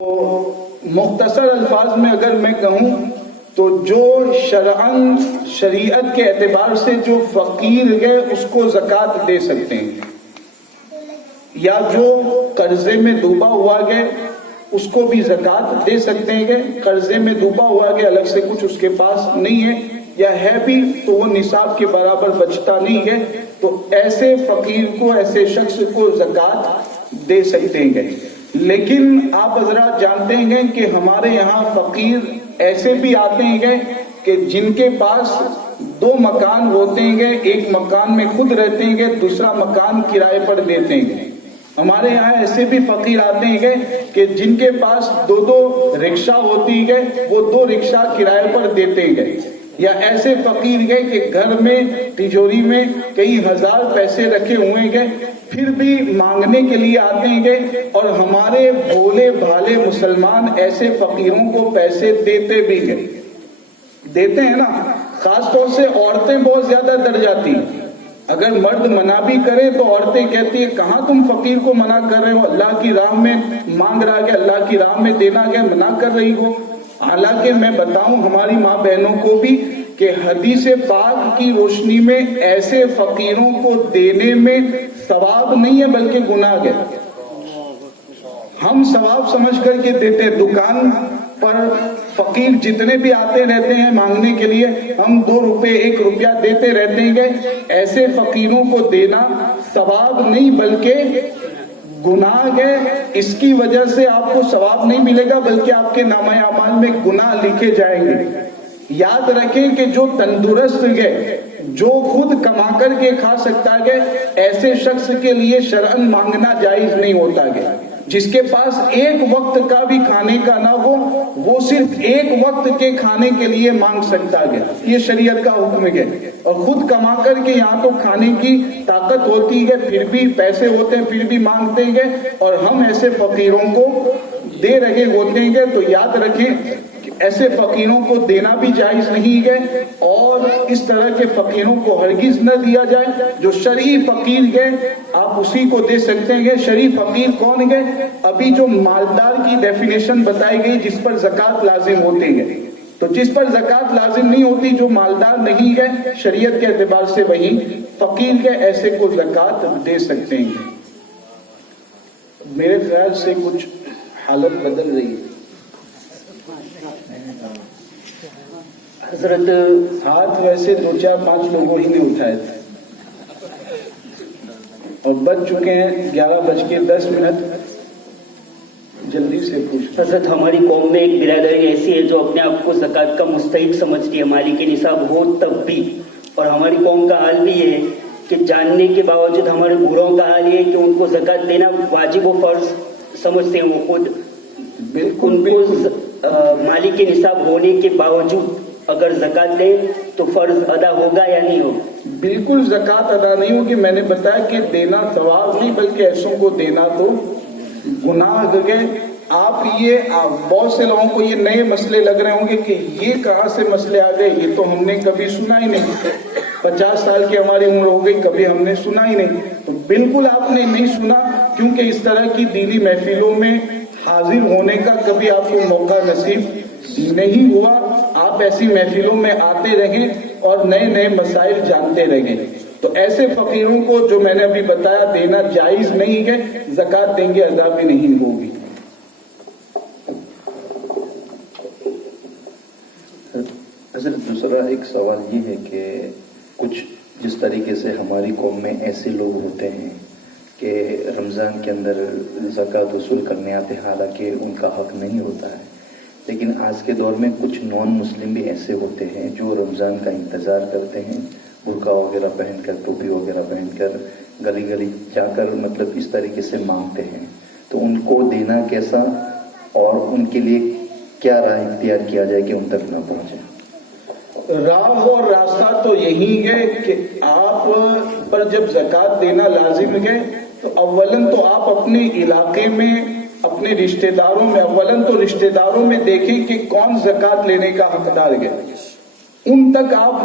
مختصر الفاظ میں اگر میں کہوں تو جو شرعاً شریعت کے اعتبار سے جو فقیر ہے اس کو زکوٰۃ دے سکتے ہیں، یا جو قرضے میں ڈوبا ہوا ہے اس کو بھی زکوٰۃ دے سکتے ہیں کہ قرضے میں ڈوبا ہوا ہے، الگ سے کچھ اس کے پاس نہیں ہے، یا ہے بھی تو وہ نصاب کے برابر بچتا نہیں ہے، تو ایسے فقیر کو، ایسے شخص کو زکوٰۃ دے سکتے ہیں۔ لیکن آپ حضرات جانتے ہیں کہ ہمارے یہاں فقیر ایسے بھی آتے ہیں کہ جن کے پاس دو مکان ہوتے ہیں، ایک مکان میں خود رہتے ہیں، دوسرا مکان کرائے پر دیتے ہیں۔ ہمارے یہاں ایسے بھی فقیر آتے ہیں کہ جن کے پاس دو رکشہ ہوتی ہے، وہ دو رکشہ کرائے پر دیتے ہیں، یا ایسے فقیر ہیں کہ گھر میں تجوری میں کئی ہزار پیسے رکھے ہوئے ہیں، پھر بھی مانگنے کے لیے آتے ہیں، اور ہمارے بھولے بھالے مسلمان ایسے فقیروں کو پیسے دیتے بھی ہیں، دیتے ہیں نا۔ خاص طور سے عورتیں بہت زیادہ ڈر جاتی ہیں، اگر مرد منع بھی کرے تو عورتیں کہتی ہیں کہاں تم فقیر کو منع کر رہے ہو، اللہ کی راہ میں مانگ رہا ہے، اللہ کی راہ میں دینا ہے، منع کر رہی ہو۔ حالانکہ میں بتاؤں ہماری ماں بہنوں کو بھی کہ حدیث پاک کی روشنی میں ایسے فقیروں کو دینے میں ثواب نہیں ہے بلکہ گناہ ہے۔ ہم ثواب سمجھ کر کے دیتے ہیں، دکان پر فقیر جتنے بھی آتے رہتے ہیں مانگنے کے لیے، ہم 2 روپے 1 روپیہ دیتے رہتے ہیں، ایسے فقیروں کو دینا ثواب نہیں بلکہ گناہ ہے۔ اس کی وجہ سے آپ کو ثواب نہیں ملے گا بلکہ آپ کے نامہ اعمال میں گناہ لکھے جائیں گے۔ یاد رکھیں کہ جو تندرست ہے، جو خود کما کر کے کھا سکتا ہے، ایسے شخص کے لیے شرعاً مانگنا جائز نہیں ہوتا ہے۔ جس کے پاس ایک وقت کا بھی کھانے کا نہ ہو، وہ صرف ایک وقت کے کھانے کے لیے مانگ سکتا ہے، یہ شریعت کا حکم ہے۔ اور خود کما کر کے یہاں تو کھانے کی طاقت ہوتی ہے، پھر بھی پیسے ہوتے ہیں، پھر بھی مانگتے ہیں، اور ہم ایسے فقیروں کو دے رہے ہوتے ہیں۔ تو یاد رکھیں ایسے فقیروں کو دینا بھی جائز نہیں ہے، اور اس طرح کے فقیروں کو ہرگز نہ دیا جائے۔ جو شرعی فقیر ہے آپ اسی کو دے سکتے ہیں۔ شرعی فقیر کون ہے؟ ابھی جو مالدار کی ڈیفینیشن بتائی گئی جس پر زکوٰۃ لازم ہوتی ہے، تو جس پر زکوٰۃ لازم نہیں ہوتی، جو مالدار نہیں ہے شریعت کے اعتبار سے وہی فقیر ہے، ایسے کو زکوٰۃ دے سکتے ہیں۔ میرے خیال سے کچھ حالت بدل رہی ہے۔ حضرت ہاتھ ویسے 2 4 5 لوگوں ہی نے اٹھائے تھے، اور بج چکے ہیں 11:10۔ جلدی سے پوچھ۔ حضرت ہماری قوم میں ایک برادری ایسی ہے جو اپنے آپ کو زکوٰۃ کا مستحق سمجھتی ہے، مالک نصاب ہو تب بھی، اور ہماری قوم کا حال بھی یہ ہے کہ جاننے کے باوجود ہمارے بوڑھوں کا حال یہ ہے کہ ان کو زکوٰۃ دینا واجب و فرض سمجھتے ہیں، وہ خود بالکل مالک نصاب ہونے کے باوجود اگر زکوٰۃ دیں تو فرض ادا ہوگا یا نہیں ہوگا؟ بالکل زکوٰۃ ادا نہیں ہوگی۔ میں نے بتایا کہ دینا ثواب نہیں بلکہ ایسوں کو دینا تو گناہ ہے۔ آپ یہ بہت سے لوگوں کو یہ نئے مسئلے لگ رہے ہوں گے کہ یہ کہاں سے مسئلے آ گئے، یہ تو ہم نے کبھی سنا ہی نہیں، 50 سال کی ہماری عمر ہو گئی، کبھی ہم نے سنا ہی نہیں۔ تو بالکل آپ نے نہیں سنا، کیونکہ اس طرح کی دینی محفلوں میں حاضر ہونے کا کبھی آپ کو موقع نصیب نہیں ہوا۔ آپ ایسی محفلوں میں آتے رہیں اور نئے نئے مسائل جانتے رہیں۔ تو ایسے فقیروں کو جو میں نے ابھی بتایا دینا جائز نہیں ہے، زکوٰۃ دیں گے ادا بھی نہیں ہوگی۔ حضرت دوسرا ایک سوال یہ ہے کہ کچھ جس طریقے سے ہماری قوم میں ایسے لوگ ہوتے ہیں کہ رمضان کے اندر زکوٰۃ وصول کرنے آتے ہیں، حالانکہ ان کا حق نہیں ہوتا ہے، لیکن آج کے دور میں کچھ نان مسلم بھی ایسے ہوتے ہیں جو رمضان کا انتظار کرتے ہیں، برقع وغیرہ پہن کر، ٹوپی وغیرہ پہن کر گلی گلی جا کر مطلب اس طریقے سے مانگتے ہیں، تو ان کو دینا کیسا، اور ان کے لیے کیا راہ اختیار کیا جائے کہ ان تک نہ پہنچے؟ راہ اور راستہ تو یہی ہے کہ آپ پر جب زکوٰۃ دینا لازم ہے تو اولاً تو آپ اپنے علاقے میں، اپنے رشتہ داروں میں، اولاً تو رشتہ داروں میں دیکھیں کہ کون زکوٰۃ لینے کا حقدار ہے، ان تک آپ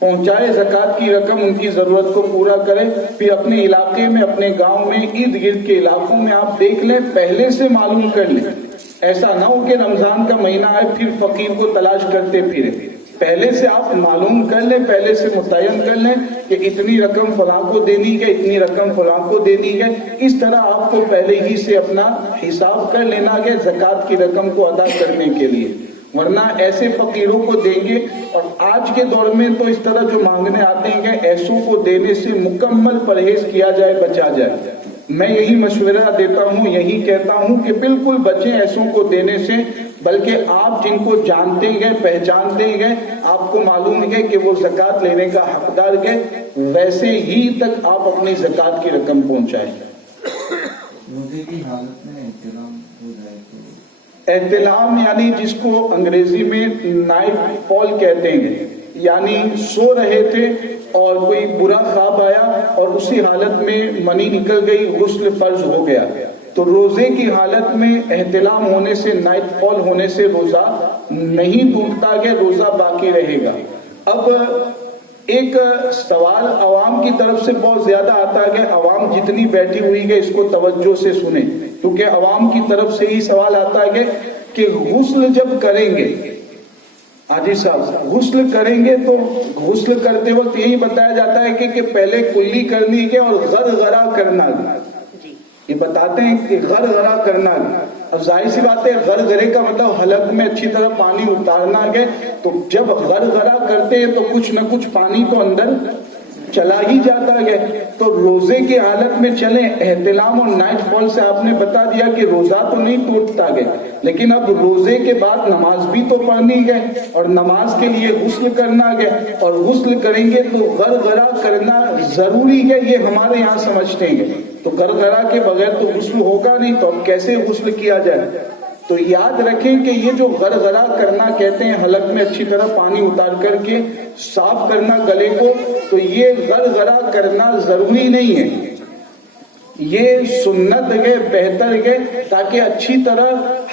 پہنچائے زکوٰۃ کی رقم، ان کی ضرورت کو پورا کریں۔ پھر اپنے علاقے میں، اپنے گاؤں میں، ارد گرد کے علاقوں میں آپ دیکھ لیں، پہلے سے معلوم کر لیں ایسا نہ ہو کہ رمضان کا مہینہ آئے پھر فقیر کو تلاش کرتے پھریں. پہلے سے آپ معلوم کر لیں, پہلے سے متعین کر لیں کہ اتنی رقم فلاں کو دینی ہے, اتنی رقم فلاں کو دینی ہے. اس طرح آپ کو پہلے ہی سے اپنا حساب کر لینا ہے زکوٰۃ کی رقم کو ادا کرنے کے لیے, ورنہ ایسے فقیروں کو دیں گے. اور آج کے دور میں تو اس طرح جو مانگنے آتے ہیں کہ ایسوں کو دینے سے مکمل پرہیز کیا جائے, بچا جائے. میں یہی مشورہ دیتا ہوں, یہی کہتا ہوں کہ بالکل بچیں ایسوں کو دینے سے, بلکہ آپ جن کو جانتے ہیں, پہچانتے ہیں, آپ کو معلوم ہے کہ وہ زکوٰۃ لینے کا حقدار ہے, ویسے ہی تک آپ اپنی زکوٰۃ کی رقم پہنچائیں. روزے کی حالت میں احترام ہو جائے تو احتلام یعنی جس کو انگریزی میں نائٹ فال کہتے ہیں, یعنی سو رہے تھے اور کوئی برا خواب آیا اور اسی حالت میں منی نکل گئی, غسل فرض ہو گیا. تو روزے کی حالت میں احتلام ہونے سے, نائٹ فال ہونے سے روزہ نہیں ٹوٹتا کہ روزہ باقی رہے گا. اب ایک سوال عوام کی طرف سے بہت زیادہ آتا ہے کہ عوام جتنی بیٹھی ہوئی ہے اس کو توجہ سے سنیں, کیونکہ عوام کی طرف سے ہی سوال آتا ہے کہ غسل جب کریں گے, حاجی صاحب غسل کریں گے تو غسل کرتے وقت یہی بتایا جاتا ہے کہ پہلے کلی کرنی ہے اور غرغرہ کرنا ہے. یہ بتاتے ہیں کہ غرغرہ کرنا ہے. اب ظاہر سی بات ہے غرغرے کا مطلب حلق میں اچھی طرح پانی اتارنا ہے. تو جب غرغرہ کرتے ہیں تو کچھ نہ کچھ پانی تو اندر چلا ہی جاتا ہے. تو روزے کی حالت میں چلیں, احتلام اور نائٹ فال سے آپ نے بتا دیا کہ روزہ تو نہیں ٹوٹتا ہے, لیکن اب روزے کے بعد نماز بھی تو پڑھنی ہے اور نماز کے لیے غسل کرنا ہے, اور غسل کریں گے تو غرغرہ کرنا ضروری ہے, یہ ہمارے یہاں سمجھتے ہیں. تو غرغرہ کے بغیر تو غسل ہوگا نہیں, تو اب کیسے غسل کیا جائے؟ تو یاد رکھیں کہ یہ جو غرغرہ کرنا کہتے ہیں, حلق میں اچھی طرح پانی اتار کر کے صاف کرنا گلے کو, تو یہ غرغرہ کرنا ضروری نہیں ہے, یہ سنت ہے, بہتر ہے, تاکہ اچھی طرح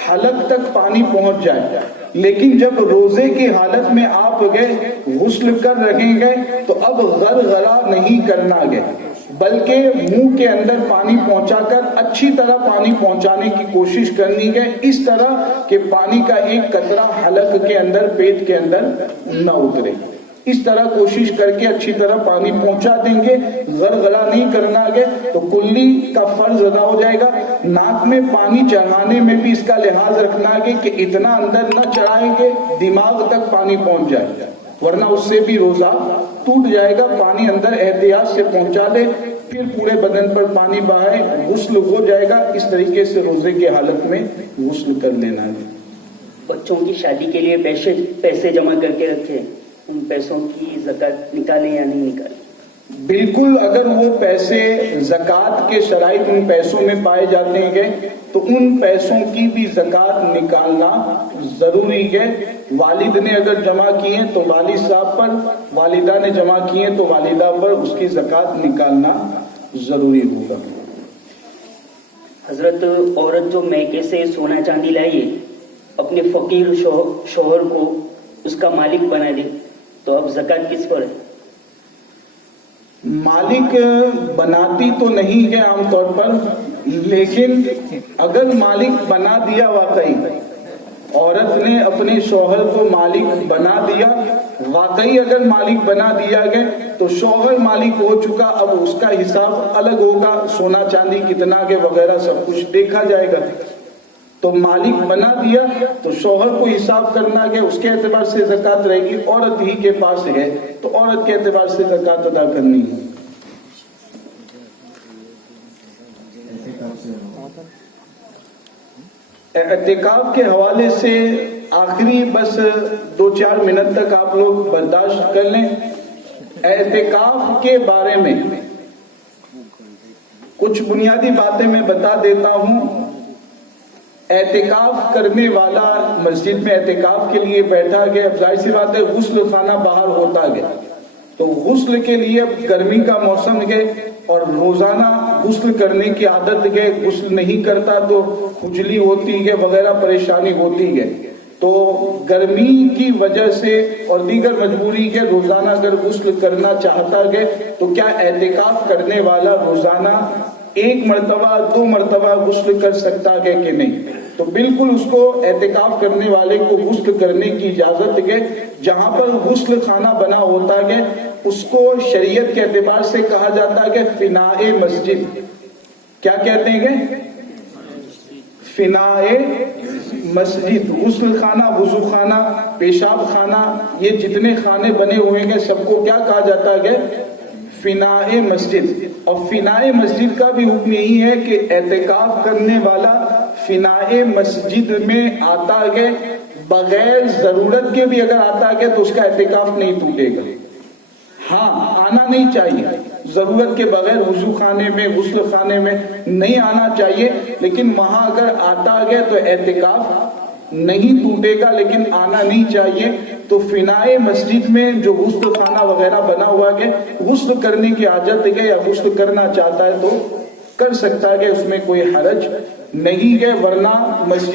حلق تک پانی پہنچ جائے. لیکن جب روزے کی حالت میں آپ گئے غسل کر رہیں گے تو اب غرغرہ نہیں کرنا گے, بلکہ منہ کے اندر پانی پہنچا کر اچھی طرح پانی پہنچانے کی کوشش کرنی ہے, اس طرح کہ پانی کا ایک قطرہ حلق کے اندر, پیٹ کے اندر نہ اترے. اس طرح کوشش کر کے اچھی طرح پانی پہنچا دیں گے, غرغرہ نہیں کرنا ہے تو کلی کا فرض ادا ہو جائے گا. ناک میں پانی چڑھانے میں بھی اس کا لحاظ رکھنا ہے کہ اتنا اندر نہ چڑھائیں گے دماغ تک پانی پہنچ جائے, ورنہ اس سے بھی روزہ ٹوٹ جائے گا. پانی اندر احتیاط سے پہنچا دے, پھر پورے بدن پر پانی بہائے, غسل ہو جائے گا. اس طریقے سے روزے کی حالت میں غسل کر لینا ہے. بچوں کی شادی کے لیے پیسے جمع کر کے رکھے, ان پیسوں کی زکوٰۃ نکالیں یا نہیں نکالیں؟ بالکل, اگر وہ پیسے زکوٰۃ کے شرائط ان پیسوں میں پائے جاتے ہیں تو ان پیسوں کی بھی زکوٰۃ نکالنا ضروری ہے. والد نے اگر جمع کیے تو والد صاحب پر, والدہ نے جمع کیے تو والدہ پر اس کی زکوٰۃ نکالنا ضروری ہوگا. حضرت, عورت جو میکے سے سونا چاندی لائیے اپنے فقیر شوہر کو اس کا مالک بنا دے, تو اب زکوٰۃ کس پر ہے؟ مالک بناتی تو نہیں ہے عام طور پر, لیکن اگر مالک بنا دیا, واقعی عورت نے اپنے شوہر کو مالک بنا دیا, واقعی اگر مالک بنا دیا گیا تو شوہر مالک ہو چکا. اب اس کا حساب الگ ہوگا, سونا چاندی کتنا کے وغیرہ سب کچھ دیکھا جائے گا. تو مالک بنا دیا تو شوہر کو حساب کرنا ہے, اس کے اعتبار سے زکوٰۃ رہے گی. عورت ہی کے پاس ہے تو عورت کے اعتبار سے زکوٰۃ ادا کرنی ہے. اعتکاف کے حوالے سے آخری بس 2-4 منٹ تک آپ لوگ برداشت کر لیں. اعتکاف کے بارے میں کچھ بنیادی باتیں میں بتا دیتا ہوں. اعتکاف کرنے والا مسجد میں اعتکاف کے لیے بیٹھا گیا, اب ظاہر سی بات ہے غسل خانہ باہر ہوتا گیا, تو غسل کے لیے اب گرمی کا موسم ہے اور روزانہ غسل کرنے کی عادت ہے, غسل نہیں کرتا تو کھجلی ہوتی ہے وغیرہ پریشانی ہوتی ہے. تو گرمی کی وجہ سے اور دیگر مجبوری کے روزانہ اگر غسل کرنا چاہتا ہے تو کیا اعتکاف کرنے والا روزانہ 1 مرتبہ 2 مرتبہ غسل کر سکتا ہے کہ نہیں؟ تو بالکل اس کو اعتکاف کرنے والے کو غسل کرنے کی اجازت ہے. جہاں پر غسل خانہ بنا ہوتا ہے اس کو شریعت کے اعتبار سے کہا جاتا ہے کہ فناء مسجد. کیا کہتے ہیں کہ فناء مسجد. غسل خانہ، وضو خانہ، پیشاب خانہ، یہ جتنے خانے بنے ہوئے ہیں سب کو کیا کہا جاتا ہے؟ فناء مسجد. اور فناء مسجد کا بھی حکم یہی ہے کہ اعتکاف کرنے والا فناء مسجد میں آتا ہے بغیر ضرورت کے بھی اگر آتا ہے تو اس کا اعتکاف نہیں ٹوٹے گا. ہاں آنا نہیں چاہیے ضرورت کے بغیر، وضو خانے میں، غسل خانے میں نہیں آنا چاہیے، لیکن وہاں اگر آتا ہے تو اعتکاف نہیں ٹوٹے گا، لیکن آنا نہیں چاہیے. تو فناء مسجد میں جو غسل خانہ وغیرہ بنا ہوا ہے غسل کرنے کی حاجت ہے یا غسل کرنا چاہتا ہے تو کر سکتا ہے، اس میں کوئی حرج نہیں ہے. ورنہ مسجد